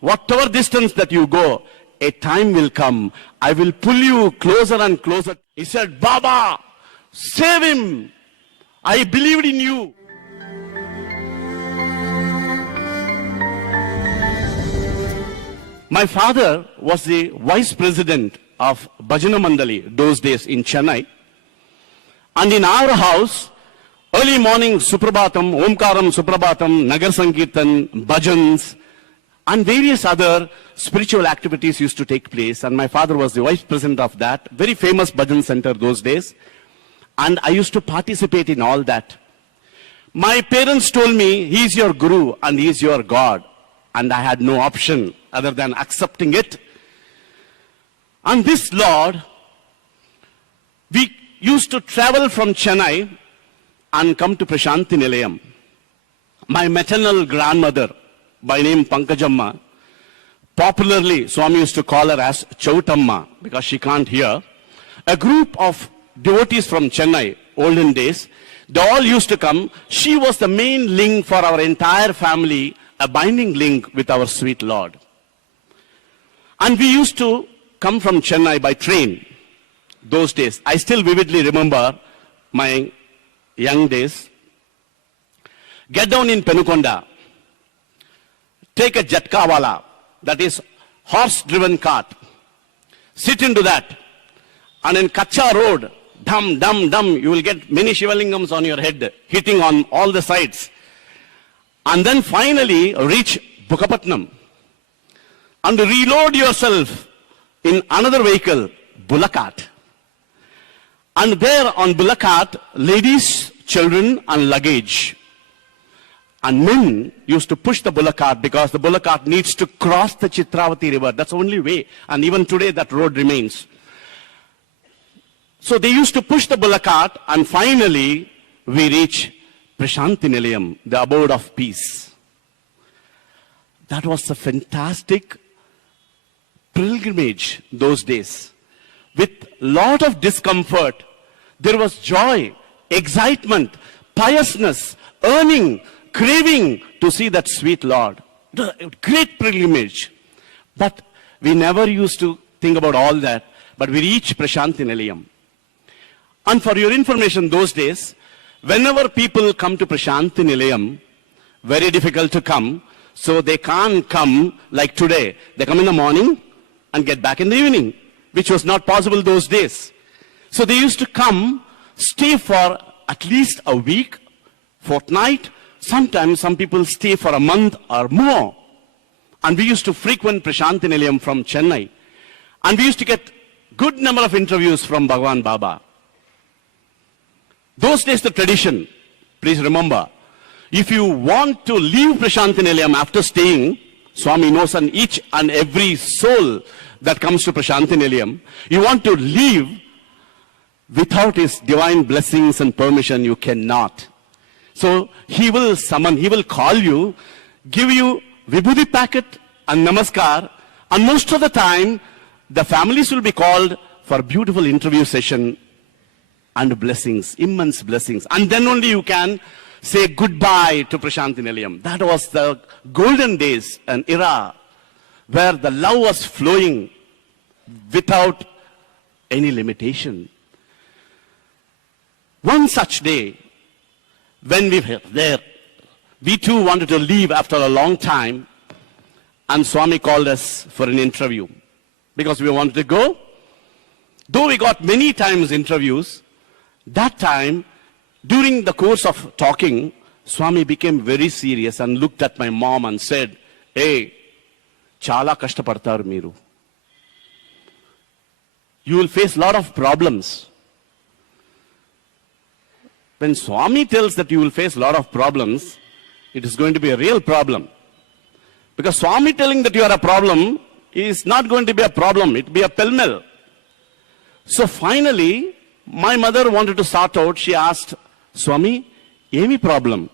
Whatever distance that you go, a time will come. I will pull you closer and closer. He said, Baba, save him. I believed in you. My father was the vice president of Bhajana Mandali those days in Chennai. And in our house, early morning Suprabhatam, Omkaram Suprabhatam, Nagar Sankirtan, Bhajans, and various other spiritual activities used to take place. And my father was the vice president of that, very famous Bhajan center those days. And I used to participate in all that. My parents told me, he is your guru and he is your God. And I had no option other than accepting it. And this Lord, we used to travel from Chennai and come to Prashanti Nilayam. My maternal grandmother, by name Pankajamma, popularly Swami used to call her as Chautamma because she can't hear. A group of devotees from Chennai, olden days, they all used to come. She was the main link for our entire family, a binding link with our sweet Lord. And we used to come from Chennai by train those days. I still vividly remember my young days. Get down in Penukonda. Take a jatkawala, that is horse-driven cart. Sit into that. And in Kacha road, dum, dum, dum, you will get many Shivalingams on your head, hitting on all the sides. And then finally reach Bukapatnam. And reload yourself in another vehicle, bullock cart. And there on bullock cart, ladies, children and luggage. And men used to push the bullock cart because the bullock cart needs to cross the Chitravati river. That's the only way. And even today that road remains. So they used to push the bullock cart and finally we reach Prashanti Nilayam, the abode of peace. That was a fantastic pilgrimage those days. With lot of discomfort, there was joy, excitement, piousness, yearning, craving to see that sweet Lord. It was a great pilgrimage. But we never used to think about all that. But we reached Prashanti Nilayam. And for your information, those days, whenever people come to Prashanti Nilayam, very difficult to come, so they can't come like today. They come in the morning and get back in the evening, which was not possible those days. So they used to come, stay for at least a week, fortnight. Sometimes some people stay for a month or more. And we used to frequent Prashanti Nilayam from Chennai. And we used to get good number of interviews from Bhagavan Baba. Those days the tradition, please remember, if you want to leave Prashanti Nilayam after staying, Swami knows on each and every soul that comes to Prashanti Nilayam, you want to leave without his divine blessings and permission, you cannot. So he will summon, he will call you, give you vibhuti packet and namaskar, and most of the time the families will be called for a beautiful interview session and blessings, immense blessings. And then only you can say goodbye to Prashanti Nilayam. That was the golden days, an era where the love was flowing without any limitation. One such day, when we were there, we too wanted to leave after a long time, and Swami called us for an interview because we wanted to go. Though we got many times interviews, that time, during the course of talking, Swami became very serious and looked at my mom and said, "Hey, chala kashtapadtaru meeru. You will face a lot of problems." When Swami tells that you will face a lot of problems, it is going to be a real problem. Because Swami telling that you are a problem is not going to be a problem, it will be a pell-mell. So finally, my mother wanted to sort out. She asked, "Swami, emi problem?"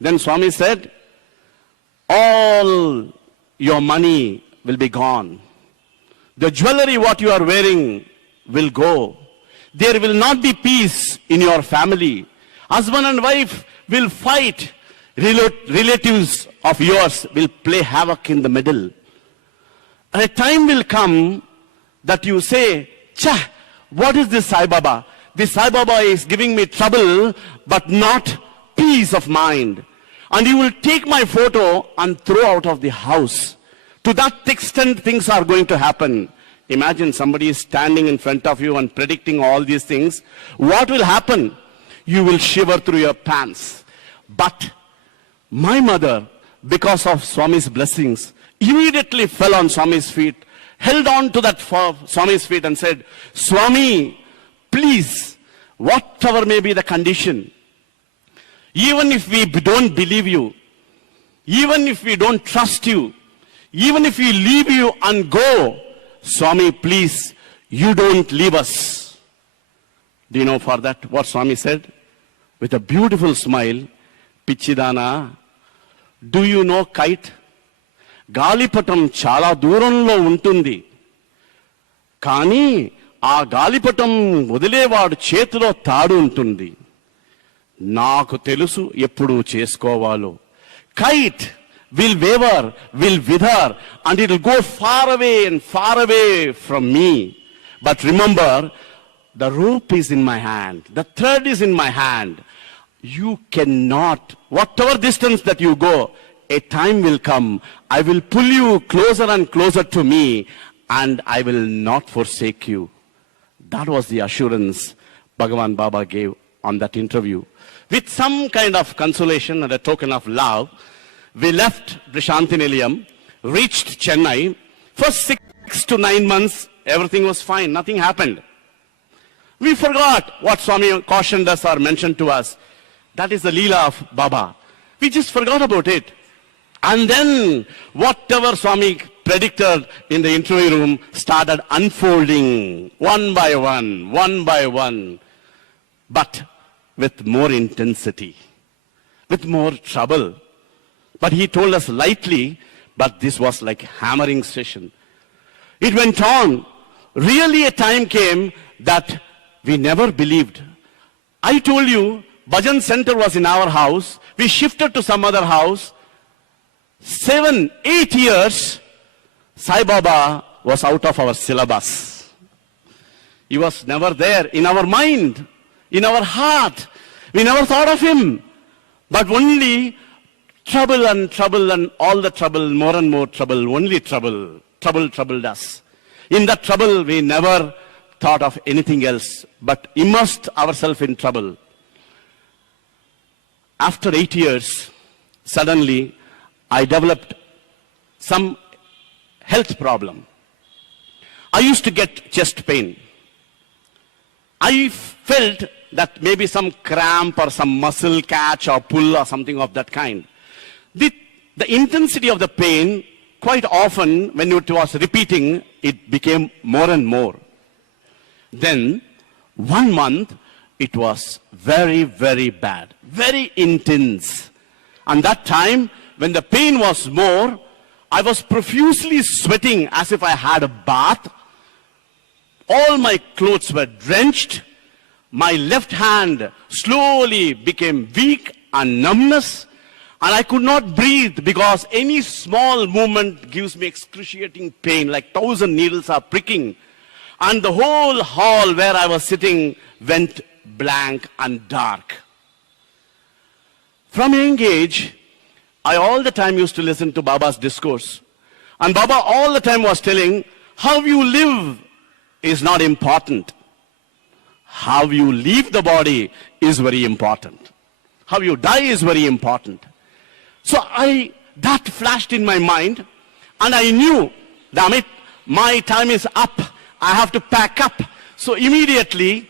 Then Swami said, "All your money will be gone. The jewelry what you are wearing will go. There will not be peace in your family. Husband and wife will fight. Relatives of yours will play havoc in the middle. And a time will come that you say, Cha, what is this Sai Baba? This Sai Baba is giving me trouble, but not peace of mind. And you will take my photo and throw out of the house. To that extent, things are going to happen. Imagine somebody is standing in front of you and predicting all these things. What will happen? You will shiver through your pants. But my mother, because of Swami's blessings, immediately fell on Swami's feet, held on to that Swami's feet and said, Swami, please, whatever may be the condition, even if we don't believe you, even if we don't trust you, even if we leave you and go, Swami, please, you don't leave us. Do you know for that what Swami said? With a beautiful smile, Pichidana, do you know kite? Galipatam chala dooranlo untundi. Kani aa galipatam వదిలేవాడు చేతిలో తాడు ఉంటుంది. నాకు తెలుసు ఎప్పుడు చేసుకోవాలో. Kite will waver, will wither, and it will go far away from me. But remember, the rope is in my hand. The thread is in my hand. You cannot, whatever distance that you go, a time will come. I will pull you closer and closer to me, and I will not forsake you. That was the assurance Bhagavan Baba gave on that interview. With some kind of consolation and a token of love, we left Brishanti Nilayam, reached Chennai. For 6 to 9 months, everything was fine. Nothing happened. We forgot what Swami cautioned us or mentioned to us. That is the Leela of Baba. We just forgot about it. And then, whatever Swami predicted in the interview room started unfolding one by one, but with more intensity, with more trouble. But he told us lightly, but this was like hammering session. It went on. Really a time came that we never believed. I told you, Bhajan Center was in our house. We shifted to some other house. 7, 8 years, Sai Baba was out of our syllabus. He was never there in our mind, in our heart. We never thought of him. But only trouble and all the trouble, more and more trouble, only trouble. Trouble troubled us. In that trouble, we never thought of anything else, but immersed ourselves in trouble. After 8 years, suddenly, I developed some health problem. I used to get chest pain. I felt that maybe some cramp or some muscle catch or pull or something of that kind. The intensity of the pain, quite often when it was repeating, it became more and more. Then, 1 month, it was very, very bad, very intense. And that time, when the pain was more, I was profusely sweating as if I had a bath. All my clothes were drenched. My left hand slowly became weak and numbness. And I could not breathe because any small movement gives me excruciating pain, like 1,000 needles are pricking. And the whole hall where I was sitting went blank and dark. From a young age, I all the time used to listen to Baba's discourse. And Baba all the time was telling, how you live is not important. How you leave the body is very important. How you die is very important. So that flashed in my mind, and I knew, damn it, my time is up. I have to pack up. So immediately,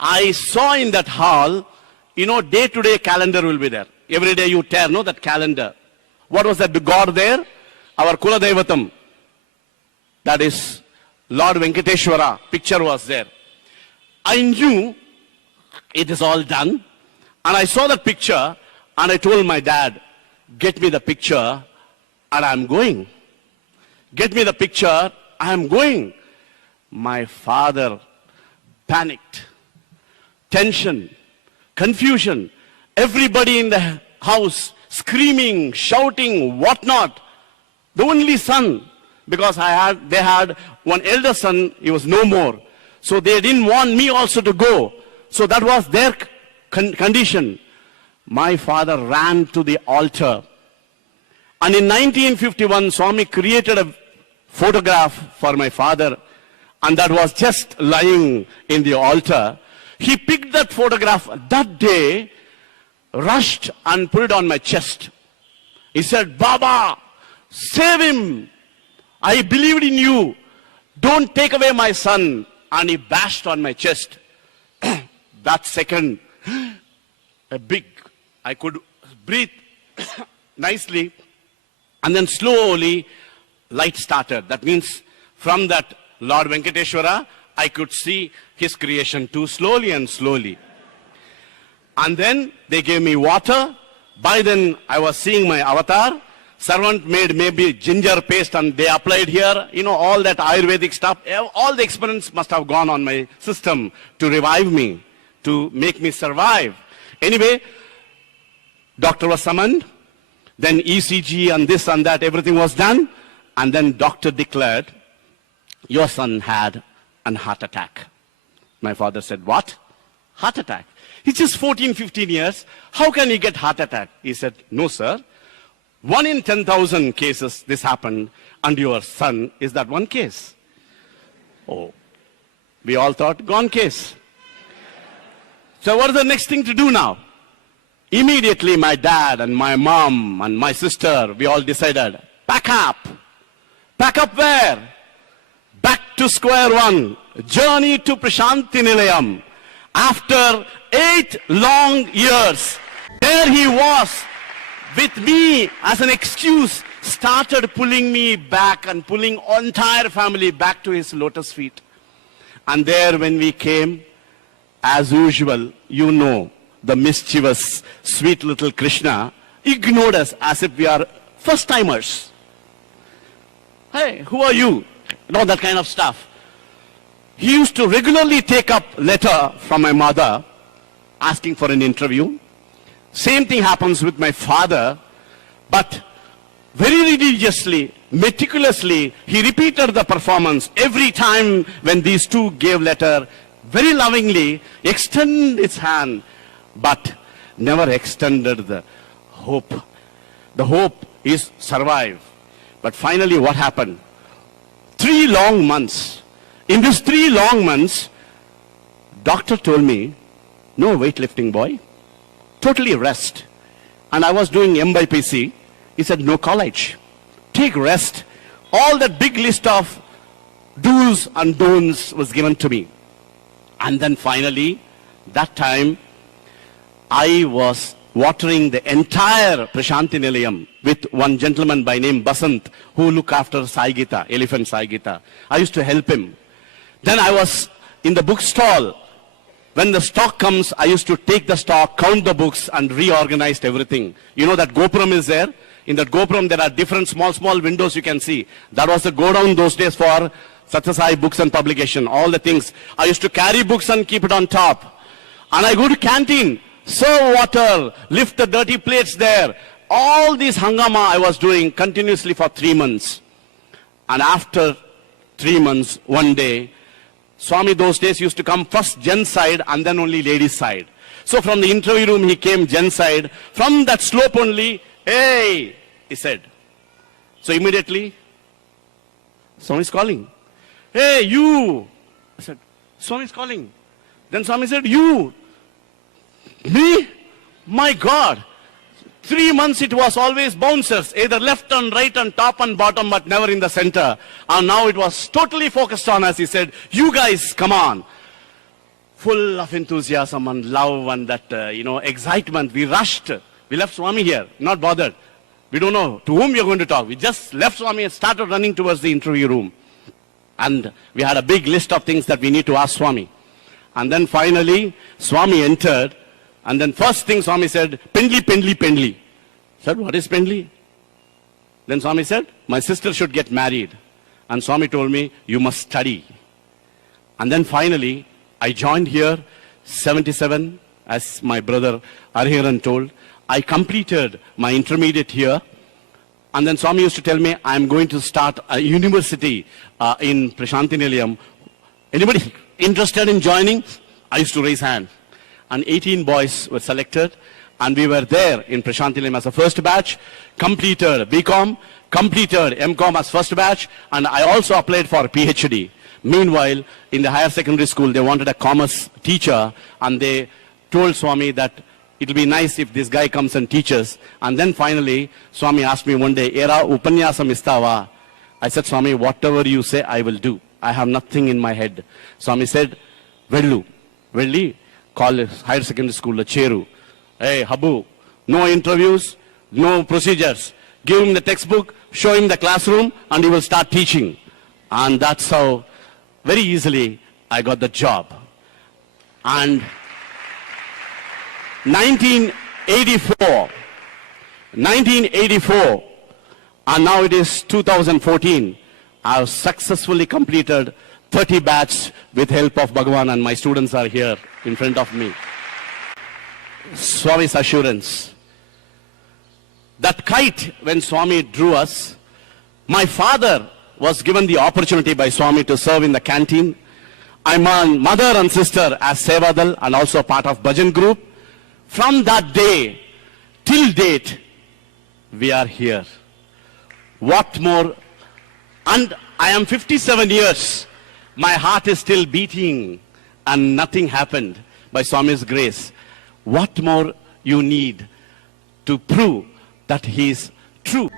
I saw in that hall, day-to-day calendar will be there. Every day you tear, that calendar. What was that God there? Our Kula Devatam. That is Lord Venkateshwara. Picture was there. I knew it is all done. And I saw that picture, and I told my dad, get me the picture, and I'm going. Get me the picture, I'm going. My father panicked. Tension, confusion. Everybody in the house screaming, shouting, whatnot. The only son, because they had one elder son, he was no more. So they didn't want me also to go. So that was their condition. My father ran to the altar. And in 1951, Swami created a photograph for my father. And that was just lying in the altar. He picked that photograph that day, rushed and put it on my chest. He said, Baba, save him. I believed in you. Don't take away my son. And he bashed on my chest. That second, I could breathe nicely. And then slowly, light started. That means from that Lord Venkateshwara, I could see his creation too, slowly and slowly. And then they gave me water. By then, I was seeing my avatar. Servant made maybe ginger paste and they applied here. You know, all that Ayurvedic stuff. All the experiments must have gone on my system to revive me, to make me survive. Anyway, doctor was summoned. Then ECG and this and that, everything was done. And then doctor declared, your son had an heart attack. My father said, what? Heart attack? He's just 14, 15 years. How can he get heart attack? He said, no, sir. 1 in 10,000 cases this happened, and your son is that one case. Oh, we all thought, gone case. So what is the next thing to do now? Immediately my dad and my mom and my sister, we all decided, pack up. Pack up where? Back to square one. Journey to Prashanti Nilayam. After 8 long years, there he was with me as an excuse, started pulling me back and pulling entire family back to his lotus feet. And there when we came, as usual, you know, the mischievous, sweet little Krishna ignored us as if we are first-timers. Hey, who are you? You know, that kind of stuff. He used to regularly take up letter from my mother asking for an interview. Same thing happens with my father, but very religiously, meticulously, he repeated the performance every time when these two gave letter, very lovingly, extend his hand, but never extended the hope. The hope is survive. But finally what happened? 3 long months. In these 3 long months, doctor told me, no weightlifting, boy. Totally rest. And I was doing MBPC. He said, no college. Take rest. All that big list of do's and don'ts was given to me. And then finally, that time, I was watering the entire Prashanti Nilayam with one gentleman by name Basant, who looked after Sai Gita, elephant Sai Gita. I used to help him. Then I was in the bookstall. When the stock comes, I used to take the stock, count the books, and reorganized everything. You know that Gopuram is there? In that Gopuram, there are different small windows you can see. That was the go-down those days for Satyasai books and publication, all the things. I used to carry books and keep it on top. And I go to canteen, serve water, lift the dirty plates there. All this hangama I was doing continuously for 3 months. And after 3 months, one day, Swami those days used to come first gents side and then only ladies side. So from the interview room he came gents side. From that slope only, hey, he said. So immediately, Swami is calling. Hey, you. I said, Swami is calling. Then Swami said, you. Me? My God. 3 months it was always bouncers, either left and right and top and bottom, but never in the center. And now it was totally focused on us. He said, you guys, come on. Full of enthusiasm and love and that, excitement. We rushed. We left Swami here, not bothered. We don't know to whom we are going to talk. We just left Swami and started running towards the interview room. And we had a big list of things that we need to ask Swami. And then finally, Swami entered. And then first thing Swami said, Pendli, Pendli, Pendli. I said, what is Pendli? Then Swami said, my sister should get married. And Swami told me, you must study. And then finally, I joined here, 77, as my brother Ariharan told. I completed my intermediate here. And then Swami used to tell me, I'm going to start a university in Prashanti. Anybody interested in joining? I used to raise hand. And 18 boys were selected. And we were there in Prashanti as a first batch, completed BCom, completed MCom as first batch, and I also applied for PhD. Meanwhile, in the higher secondary school, they wanted a commerce teacher, and they told Swami that it'll be nice if this guy comes and teaches. And then finally, Swami asked me one day, Era upanyasam istava? I said, Swami, whatever you say, I will do. I have nothing in my head. Swami said, Vellu, Velli, college, higher secondary school, Cheru. Hey, Habu, no interviews, no procedures. Give him the textbook, show him the classroom, and he will start teaching. And that's how, very easily, I got the job. And 1984, and now it is 2014, I have successfully completed 30 batch with help of Bhagavan, and my students are here in front of me. Swami's assurance. That kite, when Swami drew us, my father was given the opportunity by Swami to serve in the canteen. I'm a mother and sister as Sevadal and also part of Bhajan group. From that day till date, we are here. What more? And I am 57 years. My heart is still beating and nothing happened by Swami's grace. What more you need to prove that he is true?